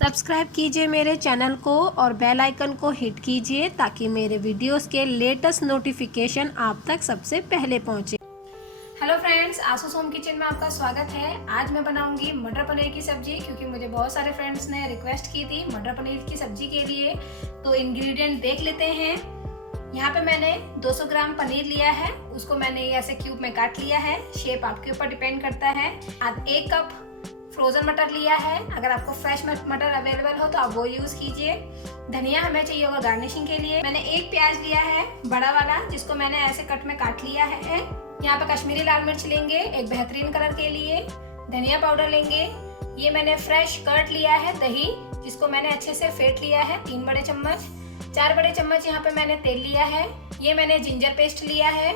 Subscribe कीजिए मेरे channel को और बेल आइकन को हिट कीजिए ताकि मेरे वीडियोस के लेटेस्ट नोटिफिकेशन आप तक सबसे पहले पहुंचे। Hello friends, Asus home kitchen में आपका स्वागत है। आज मैं बनाऊंगी मटर पनीर की सब्जी, क्योंकि मुझे बहुत सारे फ्रेंड्स ने रिक्वेस्ट की थी मटर पनीर की सब्जी के लिए। तो इंग्रेडिएंट देख लेते हैं। यहाँ पे मैंने 200 ग्राम पनीर लिया है, उसको मैंने ऐसे क्यूब में काट लिया है। शेप आपके ऊपर डिपेंड करता है। 1 कप फ्रोजन मटर लिया है। अगर आपको फ्रेश मटर अवेलेबल हो तो आप वो यूज कीजिए। धनिया हमें चाहिए होगा गार्निशिंग के लिए। मैंने 1 प्याज लिया है बड़ा वाला, जिसको मैंने ऐसे कट में काट लिया है। यहाँ पे कश्मीरी लाल मिर्च लेंगे एक बेहतरीन कलर के लिए। धनिया पाउडर लेंगे। ये मैंने फ्रेश कर्ड लिया है दही, जिसको मैंने अच्छे से फेंट लिया है 3 बड़े चम्मच। 4 बड़े चम्मच यहाँ पे मैंने तेल लिया है। ये मैंने जिंजर पेस्ट लिया है,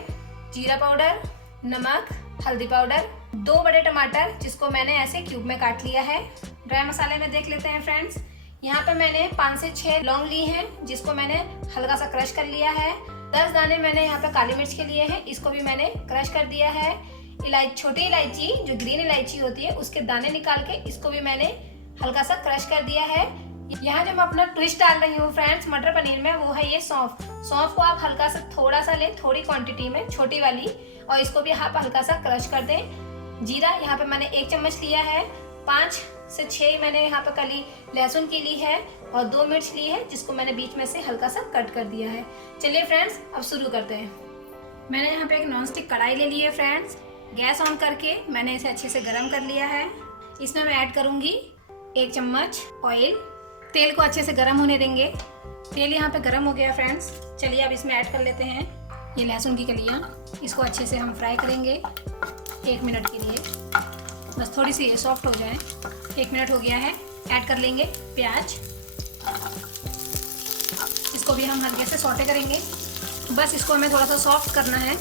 जीरा पाउडर, नमक, हल्दी पाउडर, 2 बड़े टमाटर जिसको मैंने ऐसे क्यूब में काट लिया है। ड्राई मसाले में देख लेते हैं फ्रेंड्स। यहाँ पे मैंने 5 से 6 लौंग ली हैं, जिसको मैंने हल्का सा क्रश कर लिया है। 10 दाने मैंने यहाँ पे काली मिर्च के लिए हैं, इसको भी मैंने क्रश कर दिया है। छोटी इलायची जो ग्रीन इलायची होती है, उसके दाने निकाल के इसको भी मैंने हल्का सा क्रश कर दिया है। यहाँ जो मैं अपना ट्विस्ट डाल रही हूँ फ्रेंड्स मटर पनीर में, वो है ये सौंफ। सौंफ को आप हल्का सा थोड़ा सा लें, थोड़ी क्वांटिटी में, छोटी वाली, और इसको भी आप हल्का सा क्रश कर दें। जीरा यहाँ पे मैंने 1 चम्मच लिया है। 5 से 6 मैंने यहाँ पे कली लहसुन की ली है, और 2 मिर्च ली है, जिसको मैंने बीच में से हल्का सा कट कर दिया है। चलिए फ्रेंड्स, अब शुरू करते हैं। मैंने यहाँ पे एक नॉन स्टिक कढ़ाई ले ली है फ्रेंड्स। गैस ऑन करके मैंने इसे अच्छे से गर्म कर लिया है। इसमें मैं ऐड करूँगी 1 चम्मच ऑयल। तेल को अच्छे से गर्म होने देंगे। तेल यहाँ पे गर्म हो गया फ्रेंड्स। चलिए अब इसमें ऐड कर लेते हैं ये लहसुन की कलियाँ। इसको अच्छे से हम फ्राई करेंगे 1 मिनट के लिए, बस थोड़ी सी ये सॉफ्ट हो जाए। 1 मिनट हो गया है। ऐड कर लेंगे प्याज। इसको भी हम हल्के से सौटे करेंगे, बस इसको हमें थोड़ा सा सॉफ्ट करना है।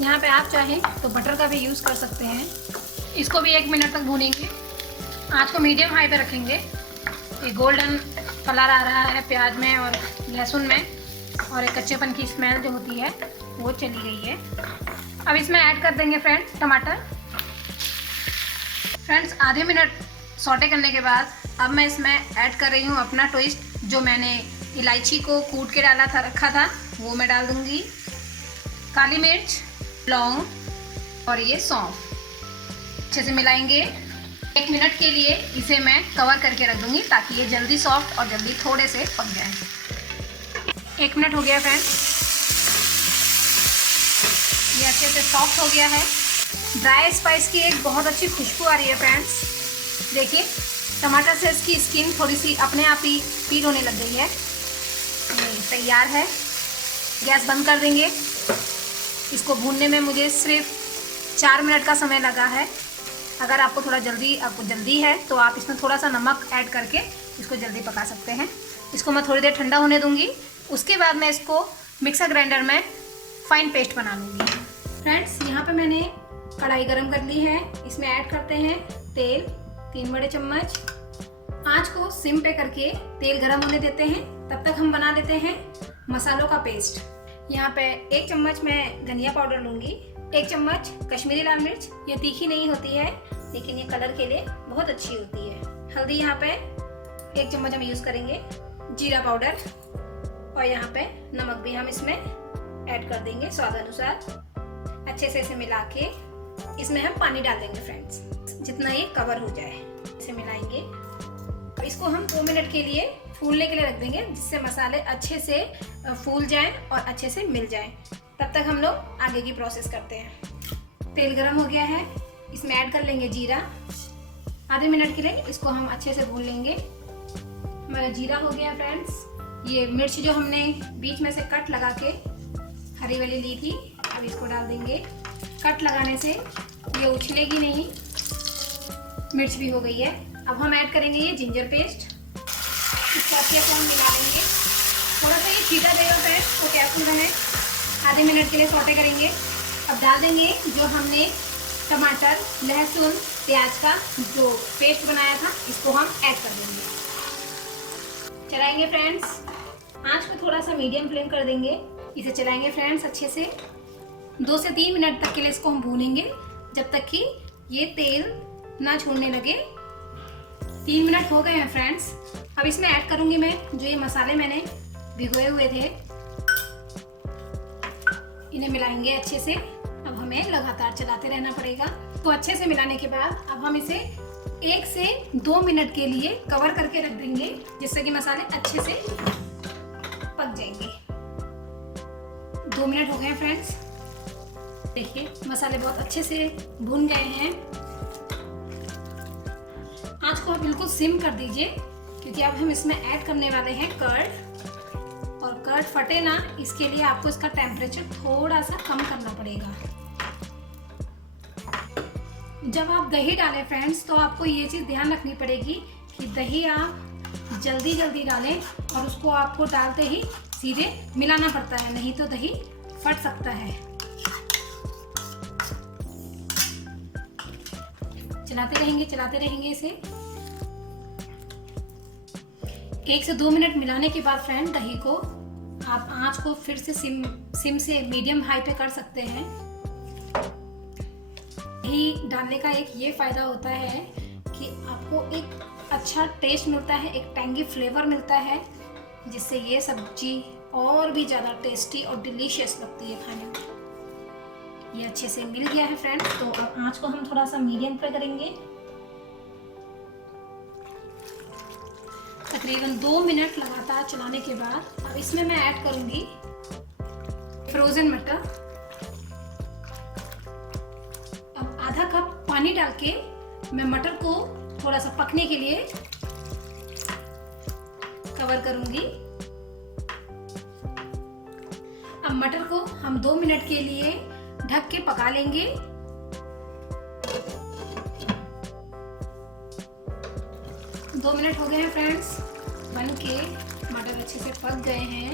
यहाँ पे आप चाहें तो बटर का भी यूज़ कर सकते हैं। इसको भी 1 मिनट तक भूनेंगे। आँच को मीडियम हाई पे रखेंगे। ये गोल्डन कलर आ रहा है प्याज में और लहसुन में, और एक कच्चेपन की स्मेल जो होती है वो चली गई है। अब इसमें ऐड कर देंगे टमाटर। फ्रेंड्स, आधे मिनट सौटे करने के बाद अब मैं इसमें ऐड कर रही हूँ अपना ट्विस्ट। जो मैंने इलायची को कूट के रखा था वो मैं डाल दूँगी। काली मिर्च, लौंग और ये सौंफ अच्छे से मिलाएंगे। 1 मिनट के लिए इसे मैं कवर करके रख दूंगी, ताकि ये जल्दी सॉफ्ट और जल्दी थोड़े से पक जाए। 1 मिनट हो गया फ्रेंड्स, ये अच्छे से सॉफ्ट हो गया है। ड्राई स्पाइस की एक बहुत अच्छी खुशबू आ रही है फ्रेंड्स। देखिए, टमाटर से इसकी स्किन थोड़ी सी अपने आप ही पील होने लग गई है। ये तैयार है। गैस बंद कर देंगे। इसको भूनने में मुझे सिर्फ 4 मिनट का समय लगा है। अगर आपको जल्दी है तो आप इसमें थोड़ा सा नमक ऐड करके इसको जल्दी पका सकते हैं। इसको मैं थोड़ी देर ठंडा होने दूंगी। उसके बाद मैं इसको मिक्सर ग्राइंडर में फाइन पेस्ट बना लूँगी। फ्रेंड्स, यहाँ पे मैंने कढ़ाई गरम कर ली है। इसमें ऐड करते हैं तेल 3 बड़े चम्मच। आँच को सिम पे करके तेल गरम होने देते हैं। तब तक हम बना लेते हैं मसालों का पेस्ट। यहाँ पे 1 चम्मच मैं धनिया पाउडर लूँगी। 1 चम्मच कश्मीरी लाल मिर्च। ये तीखी नहीं होती है, लेकिन ये कलर के लिए बहुत अच्छी होती है। हल्दी यहाँ पे 1 चम्मच हम यूज़ करेंगे। जीरा पाउडर, और यहाँ पे नमक भी हम इसमें ऐड कर देंगे स्वाद अनुसार। अच्छे से इसे मिला के इसमें हम पानी डाल देंगे फ्रेंड्स, जितना ये कवर हो जाए। इसे मिलाएंगे। इसको हम 2 मिनट के लिए फूलने के लिए रख देंगे, जिससे मसाले अच्छे से फूल जाएं और अच्छे से मिल जाएं। तब तक हम लोग आगे की प्रोसेस करते हैं। तेल गरम हो गया है। इसमें ऐड कर लेंगे जीरा। आधे मिनट के लिए इसको हम अच्छे से भून लेंगे। हमारा जीरा हो गया फ्रेंड्स। ये मिर्च जो हमने बीच में से कट लगा के हरी वाली ली थी, अब इसको डाल देंगे। कट लगाने से ये उछलेगी नहीं। मिर्च भी हो गई है। अब हम ऐड करेंगे ये जिंजर पेस्ट। इसको अच्छे से हम मिला लेंगे। थोड़ा सा ये छीटा देगा फ्रेंड्स, तो केयरफुल रहें। आधे मिनट के लिए सौटे करेंगे। अब डाल देंगे जो हमने टमाटर, लहसुन, प्याज का जो पेस्ट बनाया था, इसको हम ऐड कर देंगे। चलाएंगे फ्रेंड्स। आँच को थोड़ा सा मीडियम फ्लेम कर देंगे। इसे चलाएंगे फ्रेंड्स अच्छे से। 2 से 3 मिनट तक के लिए इसको हम भूनेंगे, जब तक कि ये तेल ना छोड़ने लगे। 3 मिनट हो गए हैं फ्रेंड्स। अब इसमें ऐड करूंगी मैं जो ये मसाले मैंने भिगोए हुए थे, इन्हें मिलाएंगे अच्छे से। अब हमें लगातार चलाते रहना पड़ेगा। तो अच्छे से मिलाने के बाद अब हम इसे 1 से 2 मिनट के लिए कवर करके रख देंगे, जिससे कि मसाले अच्छे से पक जाएंगे। 2 मिनट हो गए हैं फ्रेंड्स। देखिए मसाले बहुत अच्छे से भुन गए हैं। आंच को आप बिल्कुल सिम कर दीजिए, क्योंकि अब हम इसमें ऐड करने वाले हैं कर्ड। और कर्ड फटे ना, इसके लिए आपको इसका टेम्परेचर थोड़ा सा कम करना पड़ेगा। जब आप दही डालें फ्रेंड्स, तो आपको ये चीज़ ध्यान रखनी पड़ेगी कि दही आप जल्दी डालें और उसको आपको डालते ही सीधे मिलाना पड़ता है, नहीं तो दही फट सकता है। चलाते रहेंगे इसे। 1 से 2 मिनट मिलाने के बाद फ्रेंड दही को आप आंच को फिर से सिम से मीडियम हाई पे कर सकते हैं। दही डालने का एक ये फायदा होता है कि आपको एक अच्छा टेस्ट मिलता है, एक टैंगी फ्लेवर मिलता है, जिससे ये सब्जी और भी ज़्यादा टेस्टी और डिलीशियस लगती है खाने में। ये अच्छे से मिल गया है फ्रेंड्स। तो अब आंच को हम थोड़ा सा मीडियम पे करेंगे। तकरीबन 2 मिनट लगातार चलाने के बाद अब इसमें मैं ऐड करूंगी फ्रोजन मटर। अब आधा कप पानी डाल के मैं मटर को थोड़ा सा पकने के लिए कवर करूंगी। अब मटर को हम 2 मिनट के लिए ढक के पका लेंगे। 2 मिनट हो गए हैं फ्रेंड्स, बन के मटर अच्छे से पक गए हैं।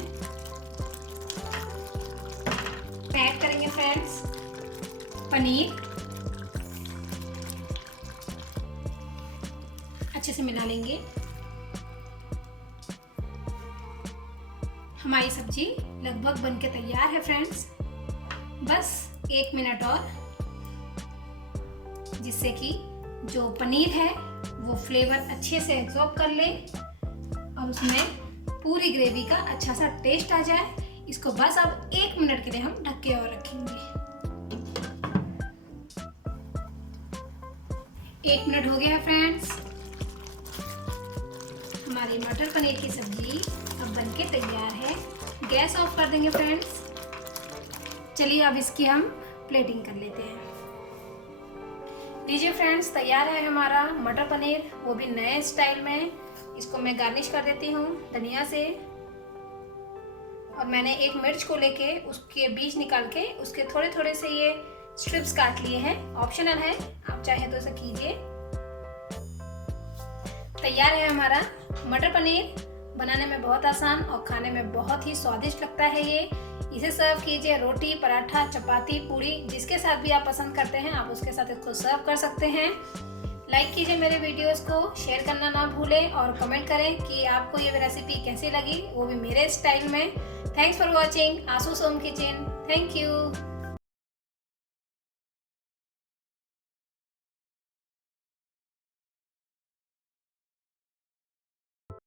ऐड करेंगे फ्रेंड्स पनीर, अच्छे से मिला लेंगे। हमारी सब्जी लगभग बनके तैयार है फ्रेंड्स। बस 1 मिनट और, जिससे कि जो पनीर है वो फ्लेवर अच्छे से एब्जॉर्ब कर ले और उसमें पूरी ग्रेवी का अच्छा सा टेस्ट आ जाए। इसको बस अब 1 मिनट के लिए हम ढक के और रखेंगे। 1 मिनट हो गया है फ्रेंड्स। हमारी मटर पनीर की सब्जी अब बनके तैयार है। गैस ऑफ कर देंगे फ्रेंड्स। चलिए अब इसकी हम प्लेटिंग कर लेते हैं। लीजिए फ्रेंड्स, तैयार है हमारा मटर पनीर, वो भी नए स्टाइल में। इसको मैं गार्निश कर देती हूँ धनिया से। और मैंने एक मिर्च को लेके उसके बीज निकाल के उसके थोड़े थोड़े से ये स्ट्रिप्स काट लिए हैं। ऑप्शनल है, आप चाहे तो ऐसा कीजिए। तैयार है हमारा मटर पनीर। बनाने में बहुत आसान और खाने में बहुत ही स्वादिष्ट लगता है ये। इसे सर्व कीजिए रोटी, पराठा, चपाती, पूरी, जिसके साथ भी आप पसंद करते हैं आप उसके साथ इसको सर्व कर सकते हैं। लाइक कीजिए मेरे वीडियोस को, शेयर करना ना भूलें और कमेंट करें कि आपको ये रेसिपी कैसी लगी, वो भी मेरे स्टाइल में। Thanks for watching Aasu Som kitchen. Thank you.